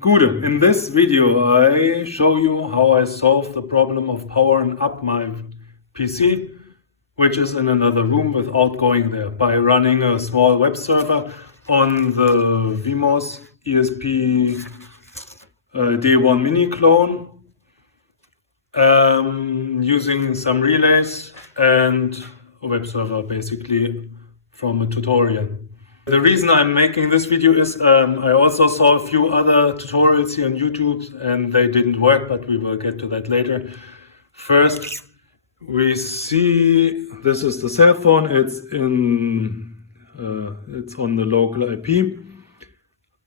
Good. In this video I show you how I solve the problem of powering up my PC, which is in another room, without going there, by running a small web server on the Vimos ESP mini clone, using some relays and a web server basically from a tutorial. The reason I'm making this video is I also saw a few other tutorials here on YouTube and they didn't work, but we will get to that later. First, we see this is the cell phone. It's on the local IP.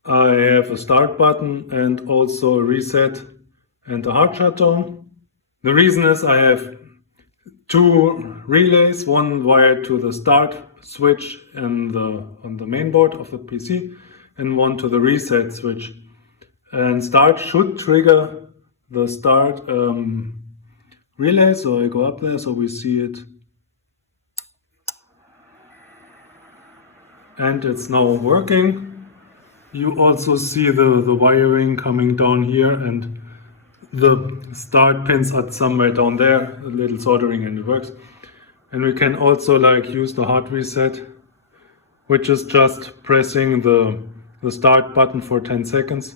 I have a start button and also a reset and a hard shutdown. The reason is I have two relays, one wired to the start switch on the main board of the PC and one to the reset switch. And start should trigger the start relay. So I go up there so we see it. And it's now working. You also see the wiring coming down here, and the start pins are somewhere down there, a little soldering, and it works. And we can also use the hard reset, which is just pressing the start button for 10 seconds.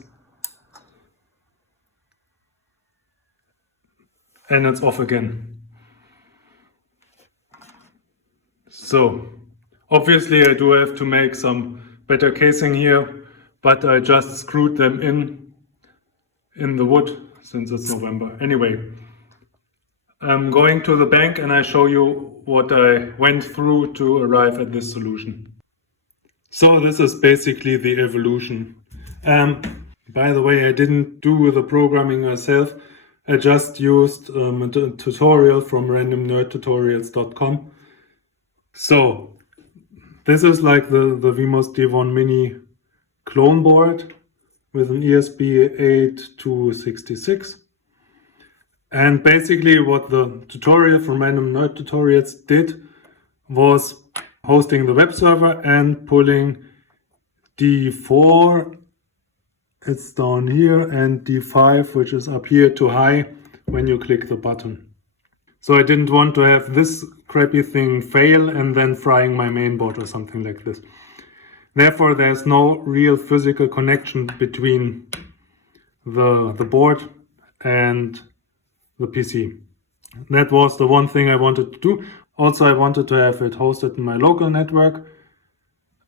And it's off again. So, obviously I do have to make some better casing here, but I just screwed them in the wood since it's November. Anyway, I'm going to the bank and I show you what I went through to arrive at this solution. So this is basically the evolution. By the way, I didn't do the programming myself. I just used a tutorial from randomnerdtutorials.com. So this is like the Vimos D1 Mini clone board with an ESP8266. And basically what the tutorial from Random Nerd Tutorials did was hosting the web server and pulling D4, it's down here, and D5, which is up here, to high when you click the button. So I didn't want to have this crappy thing fail and then frying my main board or something like this. Therefore, there's no real physical connection between the board and the PC. That was the one thing I wanted to do. Also, I wanted to have it hosted in my local network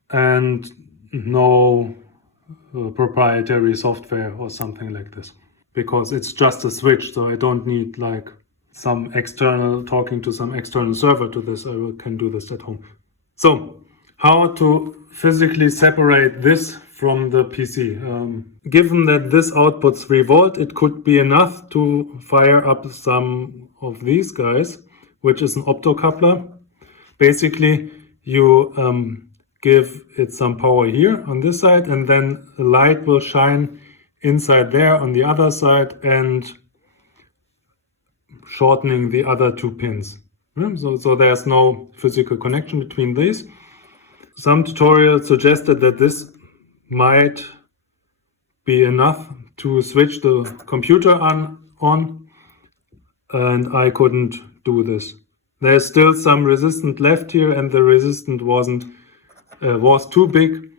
and no proprietary software or something like this, because it's just a switch, so I don't need some external, talking to some external server to this. I can do this at home. So how to physically separate this from the PC? Given that this outputs 3 volt, it could be enough to fire up some of these guys, which is an optocoupler. Basically, you give it some power here on this side, and then a light will shine inside there on the other side and shortening the other 2 pins. So there's no physical connection between these. Some tutorials suggested that this might be enough to switch the computer on, and I couldn't do this. There's still some resistance left here, and the resistance was too big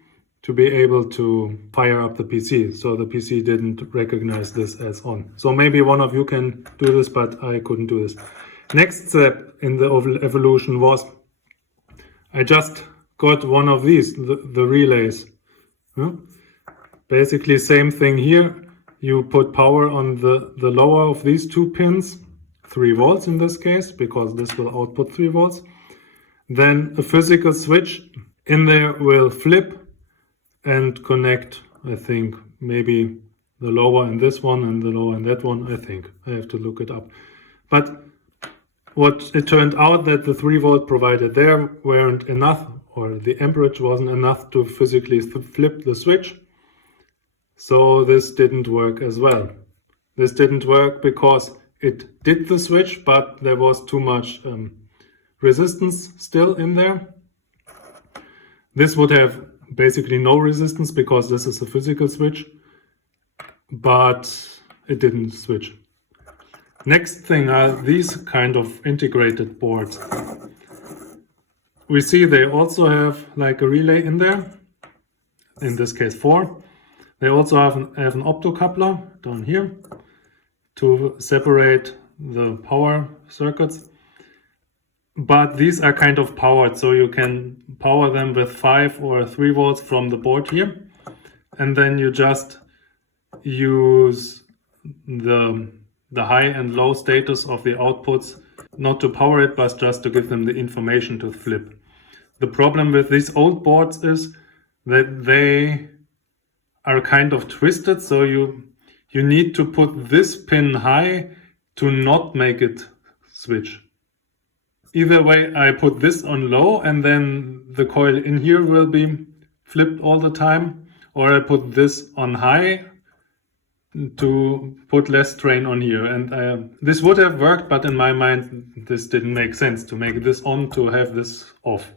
to be able to fire up the PC. So the PC didn't recognize this as on. So maybe one of you can do this, but I couldn't do this. Next step in the evolution was I just got one of these, the relays. Basically same thing here. You put power on the lower of these 2 pins, 3 volts in this case, because this will output 3 volts. Then a physical switch in there will flip and connect, I think, maybe the lower in this one and the lower in that one, I think. I have to look it up. But what it turned out that the 3 volt provided there weren't enough, or the amperage wasn't enough to physically flip the switch. So this didn't work as well. This didn't work because it did the switch, but there was too much resistance still in there. This would have basically no resistance because this is a physical switch. but it didn't switch. Next thing are these kind of integrated boards. We see they also have like a relay in there, in this case 4. They also have an optocoupler down here to separate the power circuits. But these are kind of powered, so you can power them with 5 or 3 volts from the board here. And then you just use the high and low status of the outputs, not to power it, but just to give them the information to flip. The problem with these old boards is that they are kind of twisted, so you need to put this pin high to not make it switch. Either way, I put this on low and then the coil in here will be flipped all the time, or I put this on high to put less strain on here. And this would have worked, but in my mind this didn't make sense to make this on to have this off,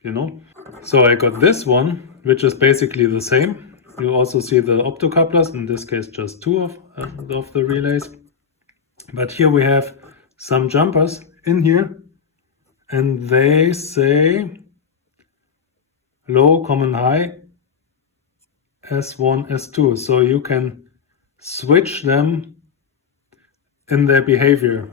you know. So I got this one, which is basically the same. You also see the optocouplers, in this case just 2 of the relays. But here we have some jumpers in here, and they say low, common, high, S1, S2. So you can switch them in their behavior.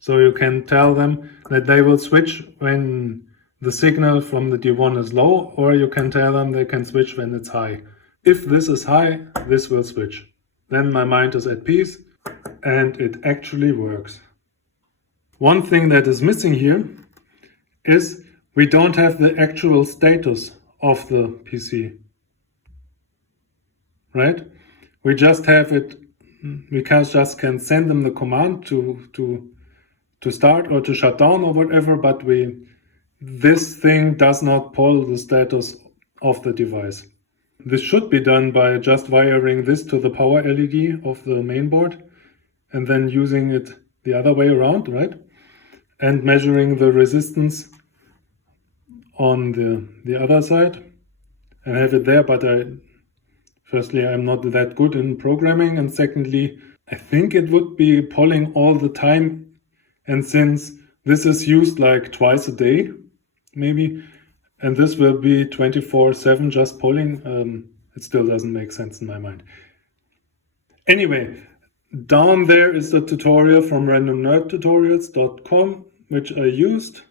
So you can tell them that they will switch when the signal from the D1 is low, or you can tell them they can switch when it's high. If this is high, this will switch. Then my mind is at peace, and it actually works. One thing that is missing here is we don't have the actual status of the PC, right? We just have it, we can send them the command to start or to shut down or whatever, but this thing does not pull the status of the device. This should be done by just wiring this to the power LED of the main board and then using it the other way around, right? And measuring the resistance on the other side and have it there. But firstly, I'm not that good in programming, and secondly, I think it would be pulling all the time, and since this is used like twice a day maybe, and this will be 24/7 just polling, it still doesn't make sense in my mind. Anyway, down there is the tutorial from randomnerdtutorials.com, which I used.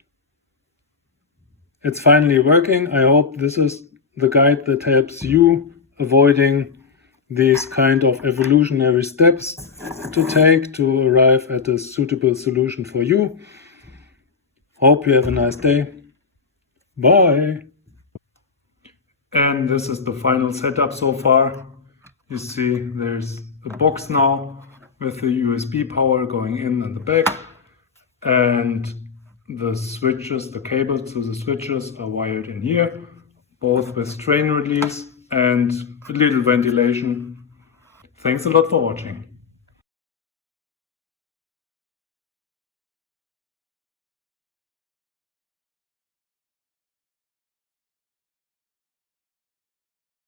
It's finally working. I hope this is the guide that helps you avoiding these kind of evolutionary steps to take to arrive at a suitable solution for you. Hope you have a nice day. Bye. And this is the final setup so far. You see there's a box now with the USB power going in the back, and the switches, the cables to the switches are wired in here, both with strain release and a little ventilation. Thanks a lot for watching.